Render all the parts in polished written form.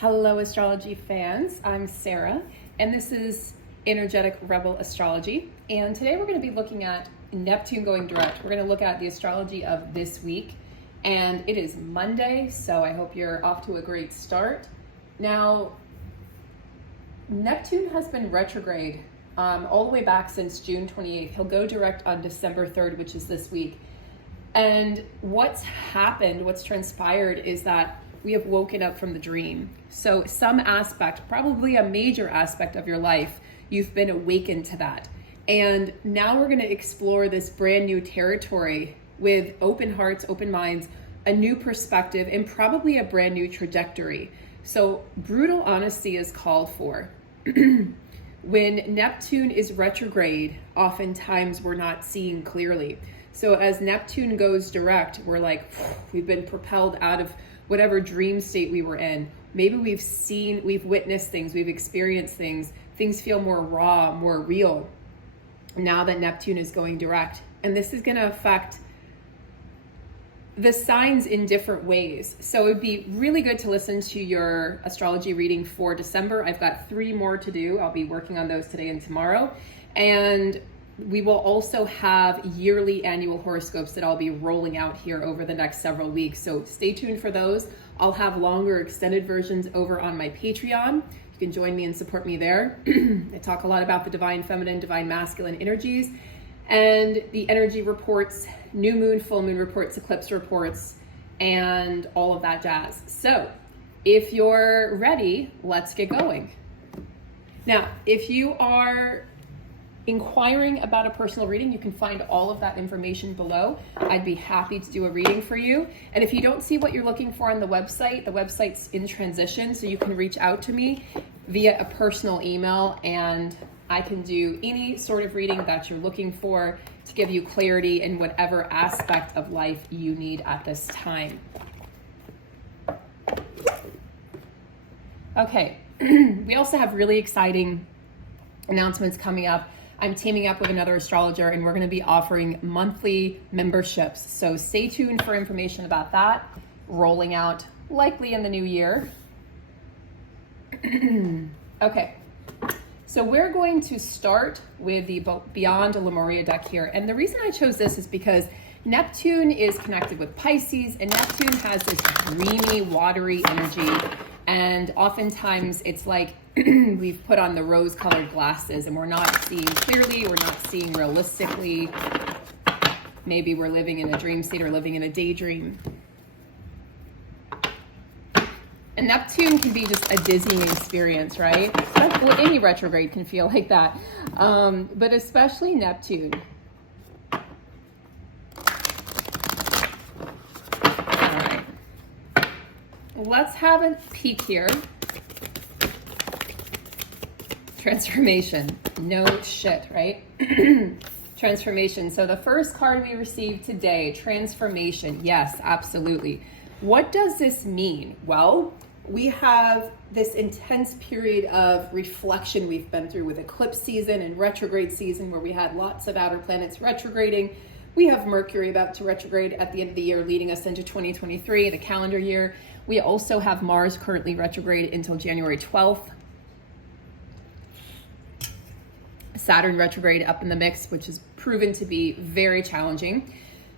Hello, astrology fans. I'm Sarah, and this is Energetic Rebel Astrology. And today we're going to be looking at Neptune going direct. We're going to look at the astrology of this week, and it is Monday, so I hope you're off to a great start. Now, Neptune has been retrograde all the way back since June 28th. He'll go direct on December 3rd, which is this week. And what's happened, what's transpired is that we have woken up from the dream. So some aspect, probably a major aspect of your life, you've been awakened to that. And now we're going to explore this brand new territory with open hearts, open minds, a new perspective, and probably a brand new trajectory. So brutal honesty is called for. When Neptune is retrograde, oftentimes we're not seeing clearly. So as Neptune goes direct, we're like, we've been propelled out of whatever dream state we were in. Maybe we've witnessed things, we've experienced things. Things feel more raw, more real now that Neptune is going direct. And this is going to affect the signs in different ways. So it would be really good to listen to your astrology reading for December. I've got 3 more to do. I'll be working on those today and tomorrow. And we will also have yearly annual horoscopes that I'll be rolling out here over the next several weeks. So stay tuned for those. I'll have longer extended versions over on my Patreon. You can join me and support me there. I talk a lot about the divine feminine, divine masculine energies and the energy reports, new moon, full moon reports, eclipse reports, and all of that jazz. So if you're ready, let's get going. Now, if you are inquiring about a personal reading, you can find all of that information below. I'd be happy to do a reading for you. And if you don't see what you're looking for on the website's in transition, so you can reach out to me via a personal email, and I can do any sort of reading that you're looking for to give you clarity in whatever aspect of life you need at this time. Okay, we also have really exciting announcements coming up. I'm teaming up with another astrologer, and we're going to be offering monthly memberships. So stay tuned for information about that, rolling out likely in the new year. Okay, so we're going to start with the Beyond Lemuria deck here. And the reason I chose this is because Neptune is connected with Pisces, and Neptune has this dreamy, watery energy. And oftentimes it's like we've put on the rose-colored glasses and we're not seeing clearly, we're not seeing realistically. Maybe we're living in a dream state or living in a daydream. And Neptune can be just a dizzying experience, right? Well, any retrograde can feel like that, but especially Neptune. Let's have a peek here. Transformation. No shit, right? Transformation. So the first card we received today, transformation. Yes, absolutely. What does this mean? Well, we have this intense period of reflection we've been through with eclipse season and retrograde season, where we had lots of outer planets retrograding. We have Mercury about to retrograde at the end of the year, leading us into 2023, the calendar year. We also have Mars currently retrograde until January 12th. Saturn retrograde up in the mix, which has proven to be very challenging.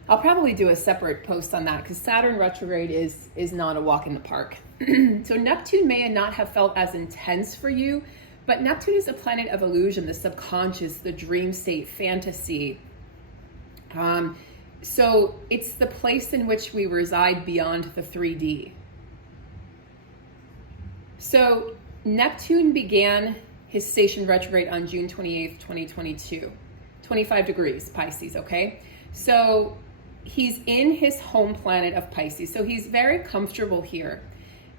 I'll probably do a separate post on that because Saturn retrograde is not a walk in the park. So Neptune may not have felt as intense for you, but Neptune is a planet of illusion, the subconscious, the dream state, fantasy. So it's the place in which we reside beyond the 3D. So Neptune began his station retrograde on June 28th, 2022, 25 degrees Pisces, okay? So he's in his home planet of Pisces. So he's very comfortable here.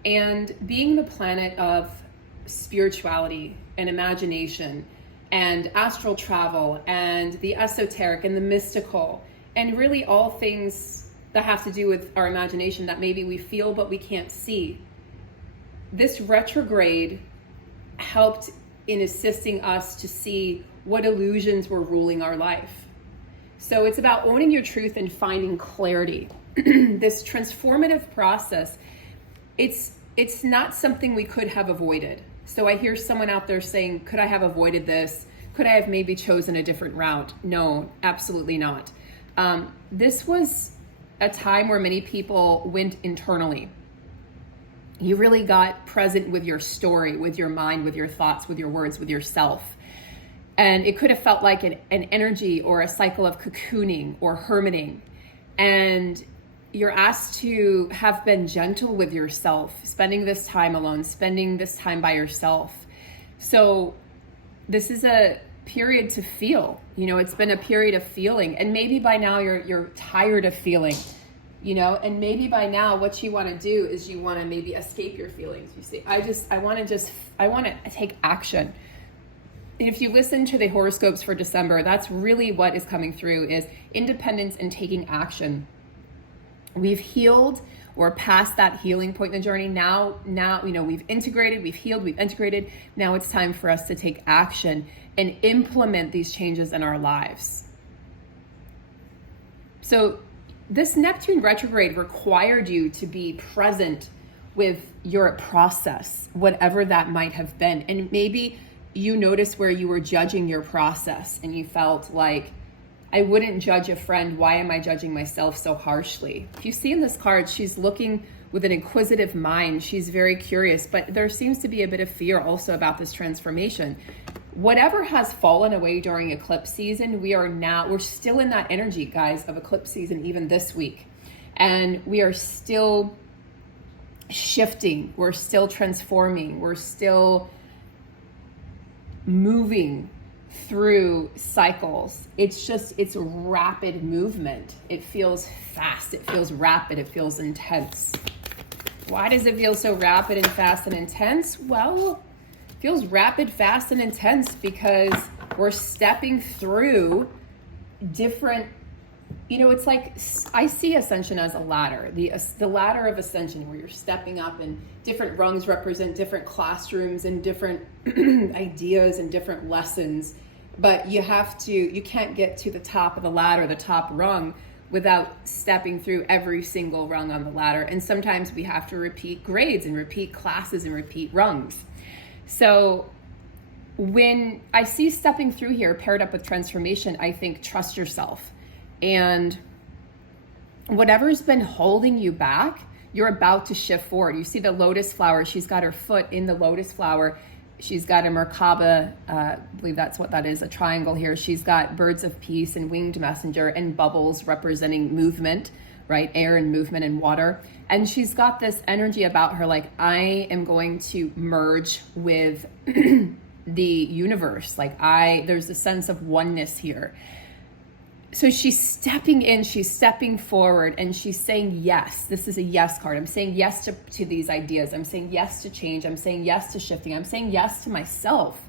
And being the planet of spirituality and imagination and astral travel and the esoteric and the mystical, and really all things that have to do with our imagination that maybe we feel but we can't see. This retrograde helped in assisting us to see what illusions were ruling our life. So it's about owning your truth and finding clarity. This transformative process, it's it's not something we could have avoided. So I hear someone out there saying, could I have avoided this? Could I have maybe chosen a different route? No, absolutely not. This was a time where many people went internally. You really got present with your story, with your mind, with your thoughts, with your words, with yourself. And it could have felt like an energy or a cycle of cocooning or hermiting. And you're asked to have been gentle with yourself, spending this time alone, spending this time by yourself. So this is a period to feel. It's been a period of feeling. And maybe by now you're tired of feeling, and maybe by now what you want to do is you want to maybe escape your feelings. You see, I want to take action. And if you listen to the horoscopes for December, that's really what is coming through, is independence and taking action. We've healed. We're past that healing point in the journey. Now, we've integrated, we've healed, we've integrated. Now it's time for us to take action and implement these changes in our lives. So this Neptune retrograde required you to be present with your process, whatever that might have been. And maybe you noticed where you were judging your process and you felt like, I wouldn't judge a friend. Why am I judging myself so harshly? If you see in this card, she's looking with an inquisitive mind. She's very curious, but there seems to be a bit of fear also about this transformation. Whatever has fallen away during eclipse season, we're still in that energy, guys, of eclipse season, even this week. And we are still shifting. We're still transforming. We're still moving through cycles. It's rapid movement. It feels fast. It feels rapid. It feels intense. Why does it feel so rapid and fast and intense? Well, it feels rapid, fast, and intense because we're stepping through different, it's like, I see ascension as a ladder, the ladder of ascension, where you're stepping up and different rungs represent different classrooms and different ideas and different lessons. But you can't get to the top of the ladder, the top rung, without stepping through every single rung on the ladder. And sometimes we have to repeat grades and repeat classes and repeat rungs. So when I see stepping through here paired up with transformation, I think trust yourself. And whatever's been holding you back, you're about to shift forward. You see the lotus flower. She's got her foot in the lotus flower. She's got a Merkaba, I believe that's what that is, a triangle here. She's got birds of peace and winged messenger and bubbles representing movement, right? Air and movement and water. And she's got this energy about her, like, I am going to merge with the universe. Like, there's a sense of oneness here. So she's stepping in, she's stepping forward, and she's saying yes. This is a yes card. I'm saying yes to these ideas. I'm saying yes to change. I'm saying yes to shifting. I'm saying yes to myself.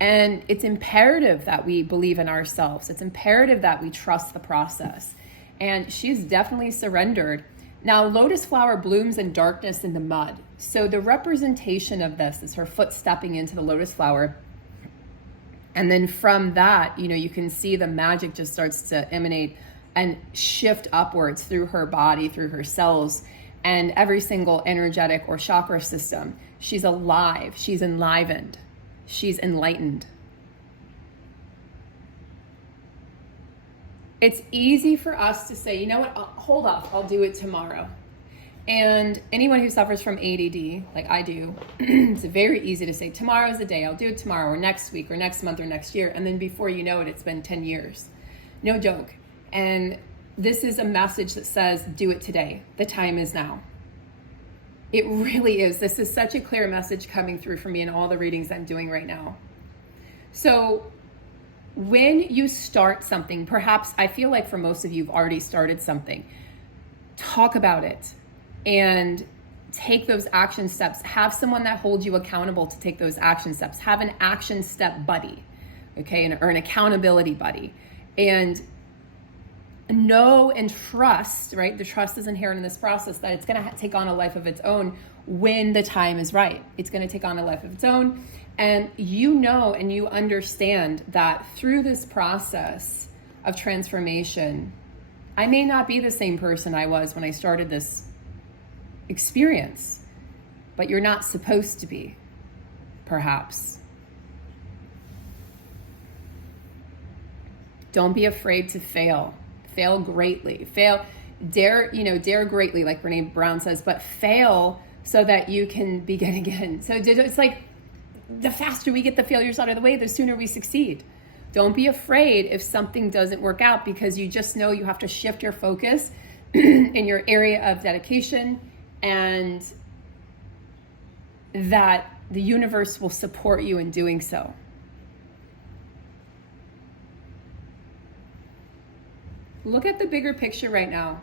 And it's imperative that we believe in ourselves. It's imperative that we trust the process. And she's definitely surrendered. Now, lotus flower blooms in darkness in the mud. So the representation of this is her foot stepping into the lotus flower. And then from that, you can see the magic just starts to emanate and shift upwards through her body, through her cells, and every single energetic or chakra system. She's alive. She's enlivened. She's enlightened. It's easy for us to say, you know what, hold off, I'll do it tomorrow. And anyone who suffers from ADD, like I do, it's very easy to say, tomorrow's the day, I'll do it tomorrow, or next week, or next month, or next year. And then before you know it, it's been 10 years. No joke. And this is a message that says, do it today. The time is now. It really is. This is such a clear message coming through for me in all the readings I'm doing right now. So when you start something, perhaps I feel like for most of you, you've already started something. Talk about it. And take those action steps. Have someone that holds you accountable to take those action steps. Have an action step buddy, okay, or an accountability buddy. And know and trust, right? The trust is inherent in this process that it's going to take on a life of its own when the time is right. It's going to take on a life of its own. And you know and you understand that through this process of transformation, I may not be the same person I was when I started this experience. but you're not supposed to be, perhaps. Don't be afraid to fail. Fail greatly. Dare greatly, like Brene Brown says, but fail so that you can begin again. So it's like the faster we get the failures out of the way, the sooner we succeed. Don't be afraid if something doesn't work out, because you just know you have to shift your focus in your area of dedication, and that the universe will support you in doing so. Look at the bigger picture right now.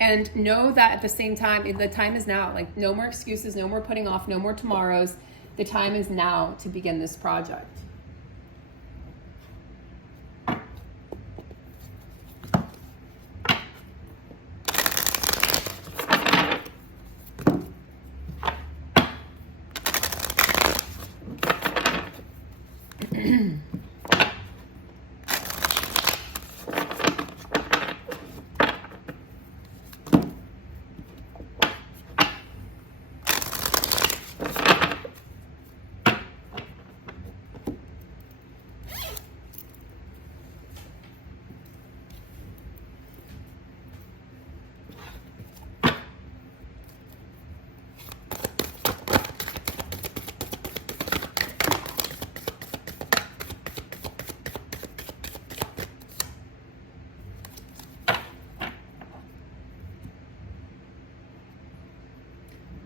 And know that at the same time, the time is now. Like, no more excuses, no more putting off, no more tomorrows. The time is now to begin this project.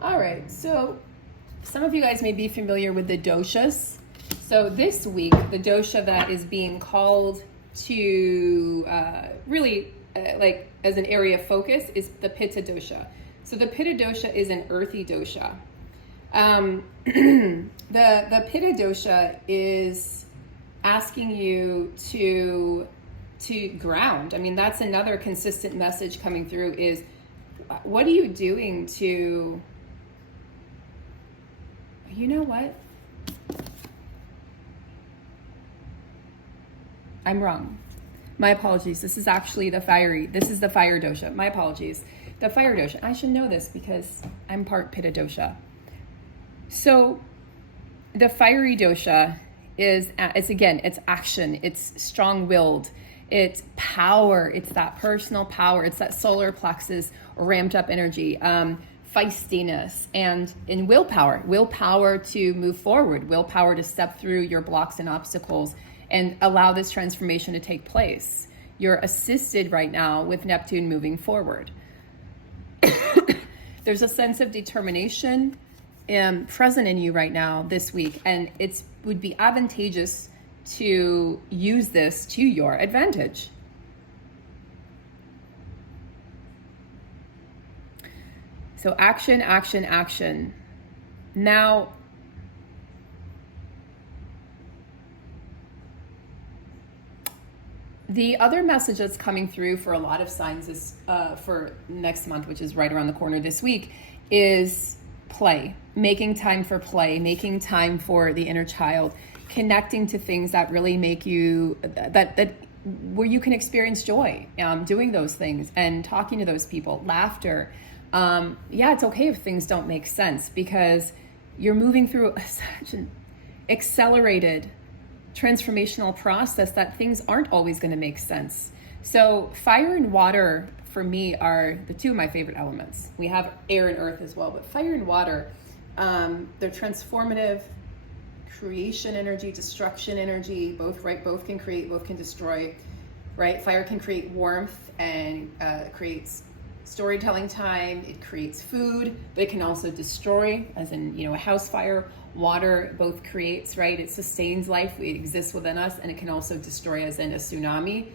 All right, so some of you guys may be familiar with the doshas. So this week, the dosha that is being called to really like as an area of focus is the pitta dosha. So the pitta dosha is an earthy dosha. The pitta dosha is asking you to ground. I mean, that's another consistent message coming through is, what are you doing to, you know what? I'm wrong. My apologies. This is actually this is the fire dosha. My apologies. The fire dosha. I should know this because I'm part pitta dosha. So the fiery dosha it's action, it's strong-willed, it's power, it's that personal power, it's that solar plexus ramped up energy, feistiness, and in willpower to move forward, willpower to step through your blocks and obstacles and allow this transformation to take place. You're assisted right now with Neptune moving forward. There's a sense of determination present in you right now this week, and it would be advantageous to use this to your advantage. So action, action, action. Now, the other message that's coming through for a lot of signs is for next month, which is right around the corner this week, is play, making time for play, making time for the inner child, connecting to things that really make you, that where you can experience joy, doing those things and talking to those people, laughter. It's okay if things don't make sense, because you're moving through such an accelerated transformational process that things aren't always going to make sense. So fire and water for me are the two of my favorite elements. We have air and earth as well, but fire and water, they're transformative, creation energy, destruction energy, both, right? Both can create, both can destroy, right? Fire can create warmth and creates storytelling time, it creates food, but it can also destroy, as in, a house fire. Water both creates, right? It sustains life, it exists within us, and it can also destroy, as in a tsunami,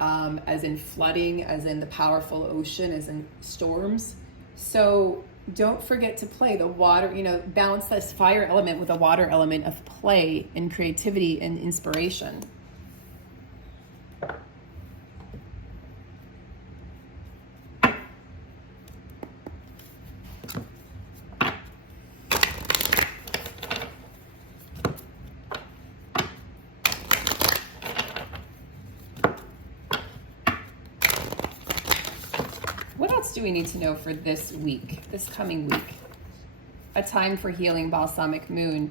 as in flooding, as in the powerful ocean, as in storms. So don't forget to play the water, balance this fire element with a water element of play and creativity and inspiration. else do we need to know for this week, this coming week? A time for healing, balsamic moon.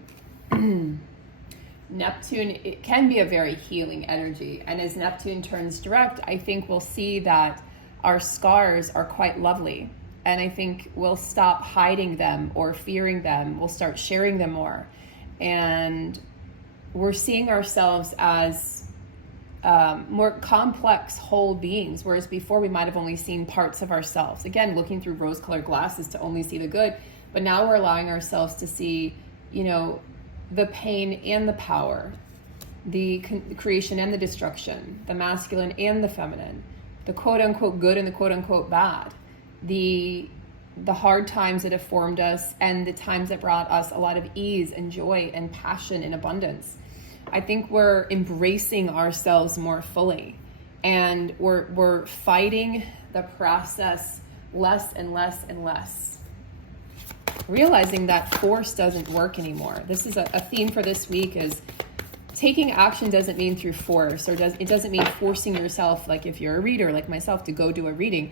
Neptune, it can be a very healing energy. And as Neptune turns direct, I think we'll see that our scars are quite lovely. And I think we'll stop hiding them or fearing them. We'll start sharing them more. And we're seeing ourselves as more complex whole beings, whereas before we might have only seen parts of ourselves. Again, looking through rose-colored glasses to only see the good. But now we're allowing ourselves to see, the pain and the power, the creation and the destruction, the masculine and the feminine, the quote-unquote good and the quote-unquote bad, the hard times that have formed us and the times that brought us a lot of ease and joy and passion and abundance. I think we're embracing ourselves more fully, and we're fighting the process less and less and less. Realizing that force doesn't work anymore. This is a theme for this week, is taking action doesn't mean through force, or it doesn't mean forcing yourself, like if you're a reader like myself, to go do a reading.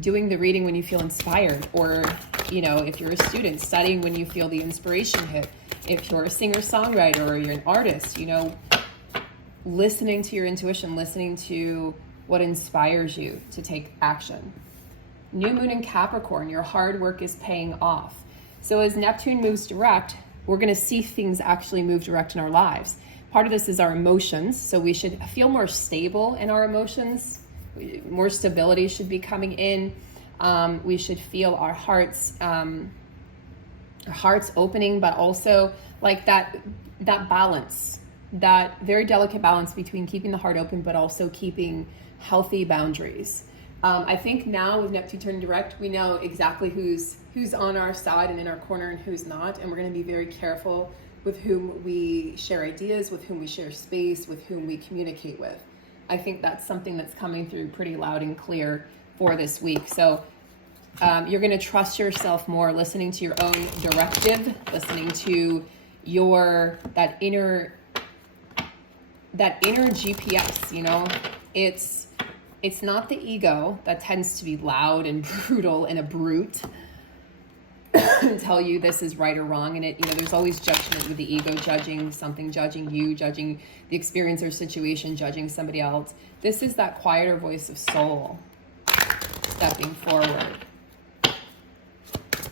Doing the reading when you feel inspired, or if you're a student, studying when you feel the inspiration hit. If you're a singer-songwriter or you're an artist, listening to your intuition, listening to what inspires you to take action. New moon in Capricorn, your hard work is paying off. So as Neptune moves direct, we're going to see things actually move direct in our lives. Part of this is our emotions, so we should feel more stable in our emotions. More stability should be coming in. We should feel our hearts opening, but also like that balance, that very delicate balance between keeping the heart open, but also keeping healthy boundaries. I think now with Neptune turning direct, we know exactly who's on our side and in our corner and who's not, and we're going to be very careful with whom we share ideas, with whom we share space, with whom we communicate with. I think that's something that's coming through pretty loud and clear for this week. So you're going to trust yourself more, listening to your own directive, listening to that inner GPS. It's not the ego that tends to be loud and brutal and a brute and tell you this is right or wrong. And there's always judgment with the ego, judging something, judging you, judging the experience or situation, judging somebody else. This is that quieter voice of soul stepping forward.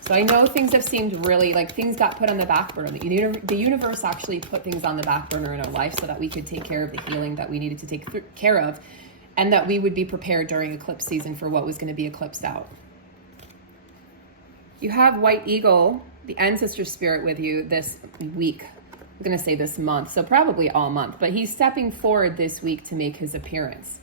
So I know things have seemed really like things got put on the back burner. The universe actually put things on the back burner in our life so that we could take care of the healing that we needed to take care of, and that we would be prepared during eclipse season for what was going to be eclipsed out. You have White Eagle, the ancestor spirit, with you this week. I'm going to say this month, so probably all month, but he's stepping forward this week to make his appearance.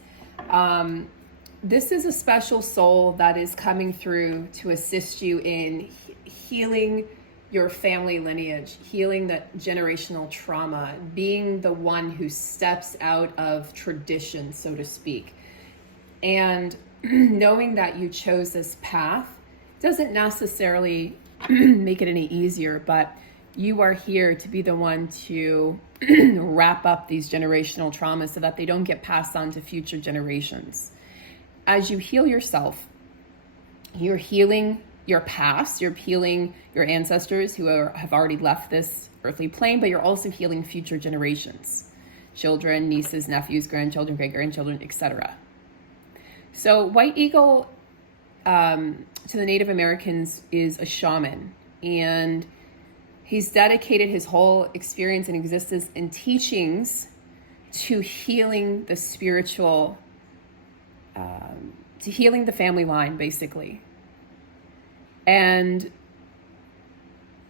This is a special soul that is coming through to assist you in healing your family lineage, healing that generational trauma, being the one who steps out of tradition, so to speak. And knowing that you chose this path doesn't necessarily make it any easier, but you are here to be the one to wrap up these generational traumas so that they don't get passed on to future generations. As you heal yourself, you're healing your past, you're healing your ancestors who have already left this earthly plane, but you're also healing future generations, children, nieces, nephews, grandchildren, great-grandchildren, etc. So White Eagle, to the Native Americans, is a shaman, and he's dedicated his whole experience and existence and teachings to healing the spiritual, to healing the family line, basically. And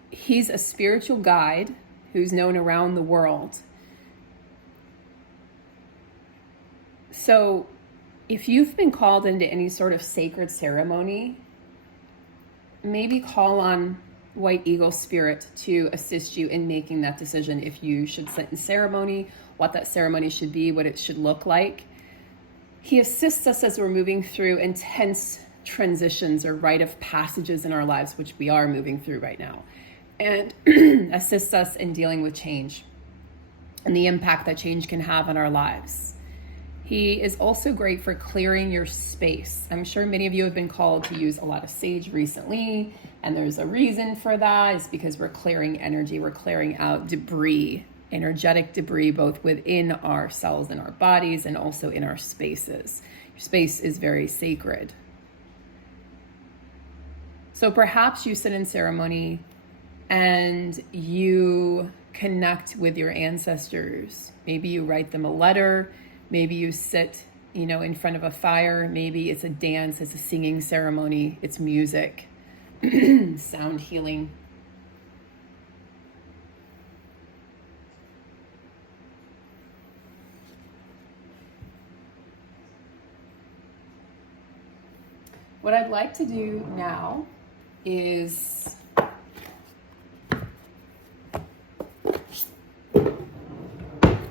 he's a spiritual guide who's known around the world. So if you've been called into any sort of sacred ceremony, maybe call on White Eagle Spirit to assist you in making that decision. If you should sit in ceremony, what that ceremony should be, what it should look like. He assists us as we're moving through intense transitions or rite of passages in our lives, which we are moving through right now, and assists us in dealing with change and the impact that change can have on our lives. He is also great for clearing your space. I'm sure many of you have been called to use a lot of sage recently, and there's a reason for that. It's because we're clearing energy, we're clearing out debris, energetic debris, both within our cells and our bodies and also in our spaces. Your space is very sacred. So perhaps you sit in ceremony and you connect with your ancestors. Maybe you write them a letter. Maybe you sit, in front of a fire. Maybe it's a dance, it's a singing ceremony, it's music, sound healing. What I'd like to do now is I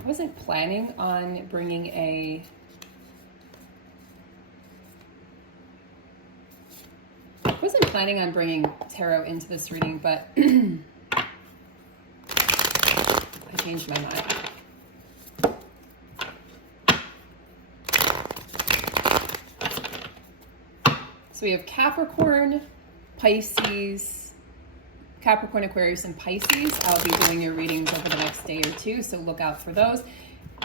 wasn't planning on bringing tarot into this reading, but I changed my mind. So we have Capricorn, Pisces, Capricorn, Aquarius, and Pisces. I'll be doing your readings over the next day or two, so look out for those.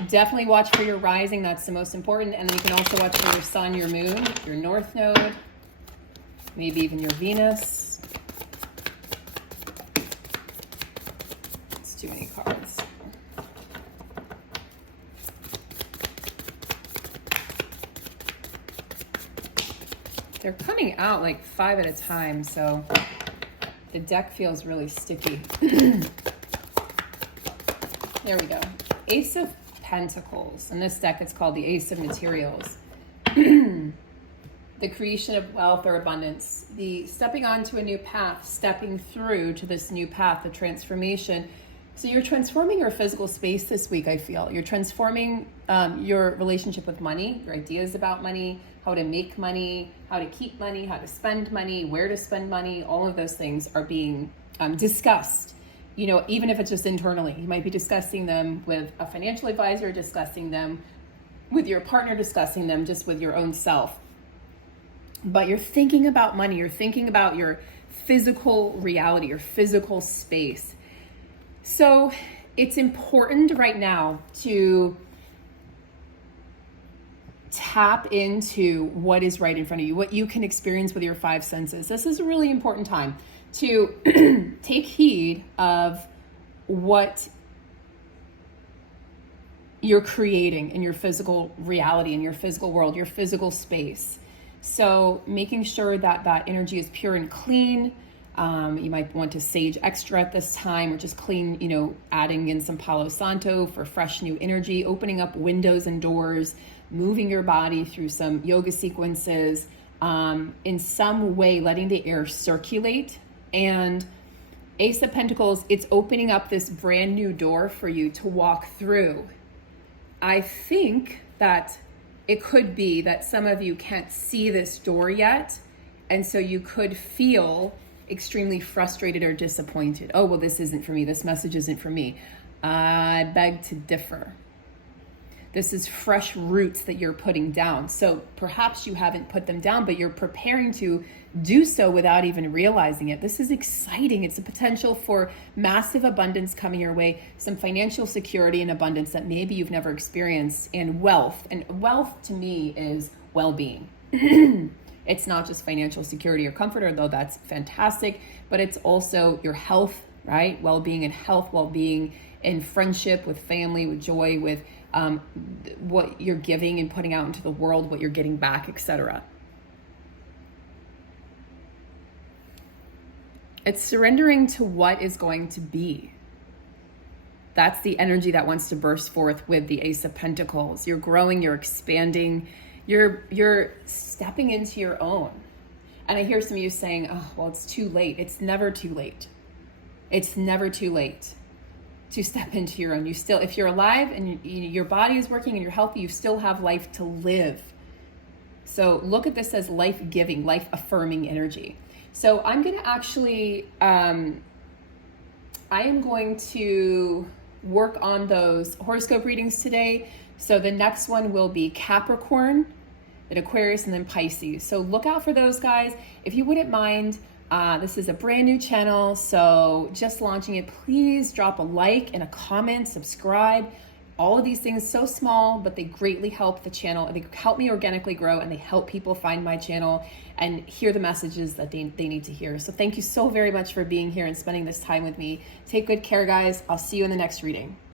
Definitely watch for your rising. That's the most important. And then you can also watch for your sun, your moon, your north node, maybe even your Venus. It's too many cards. They're coming out like 5 at a time, so the deck feels really sticky. There we go. Ace of Pentacles. In this deck, it's called the Ace of Materials. The creation of wealth or abundance. The stepping onto a new path, stepping through to this new path, the transformation. So you're transforming your physical space this week, I feel. You're transforming your relationship with money, your ideas about money, how to make money, how to keep money, how to spend money, where to spend money. All of those things are being discussed. Even if it's just internally, you might be discussing them with a financial advisor, discussing them with your partner, discussing them just with your own self. But you're thinking about money, you're thinking about your physical reality, your physical space. So it's important right now to tap into what is right in front of you, what you can experience with your 5 senses. This is a really important time to take heed of what you're creating in your physical reality, in your physical world, your physical space. So making sure that that energy is pure and clean. You might want to sage extra at this time, or just clean, adding in some Palo Santo for fresh new energy, opening up windows and doors, moving your body through some yoga sequences, in some way letting the air circulate. And Ace of Pentacles, it's opening up this brand new door for you to walk through. I think that it could be that some of you can't see this door yet, and so you could feel extremely frustrated or disappointed. Oh, well, this isn't for me. This message isn't for me. I beg to differ. This is fresh roots that you're putting down. So perhaps you haven't put them down, but you're preparing to do so without even realizing it. This is exciting. It's a potential for massive abundance coming your way, some financial security and abundance that maybe you've never experienced, and wealth. And wealth to me is well-being. It's not just financial security or comfort, although that's fantastic, but it's also your health, right? Well-being and health, well-being in friendship, with family, with joy, with what you're giving and putting out into the world, what you're getting back, etc. It's surrendering to what is going to be. That's the energy that wants to burst forth with the Ace of Pentacles. You're growing, you're expanding, you're stepping into your own. And I hear some of you saying, oh, well, it's too late. It's never too late. It's never too late to step into your own. You still, if you're alive and your body is working and you're healthy, you still have life to live. So look at this as life-giving, life-affirming energy. So I'm going to actually, I am going to work on those horoscope readings today So the next one will be Capricorn, then Aquarius, and then Pisces. So look out for those guys. If you wouldn't mind, this is a brand new channel, so just launching it. Please drop a like and a comment, subscribe. All of these things, so small, but they greatly help the channel. They help me organically grow, and they help people find my channel and hear the messages that they need to hear. So thank you so very much for being here and spending this time with me. Take good care, guys. I'll see you in the next reading.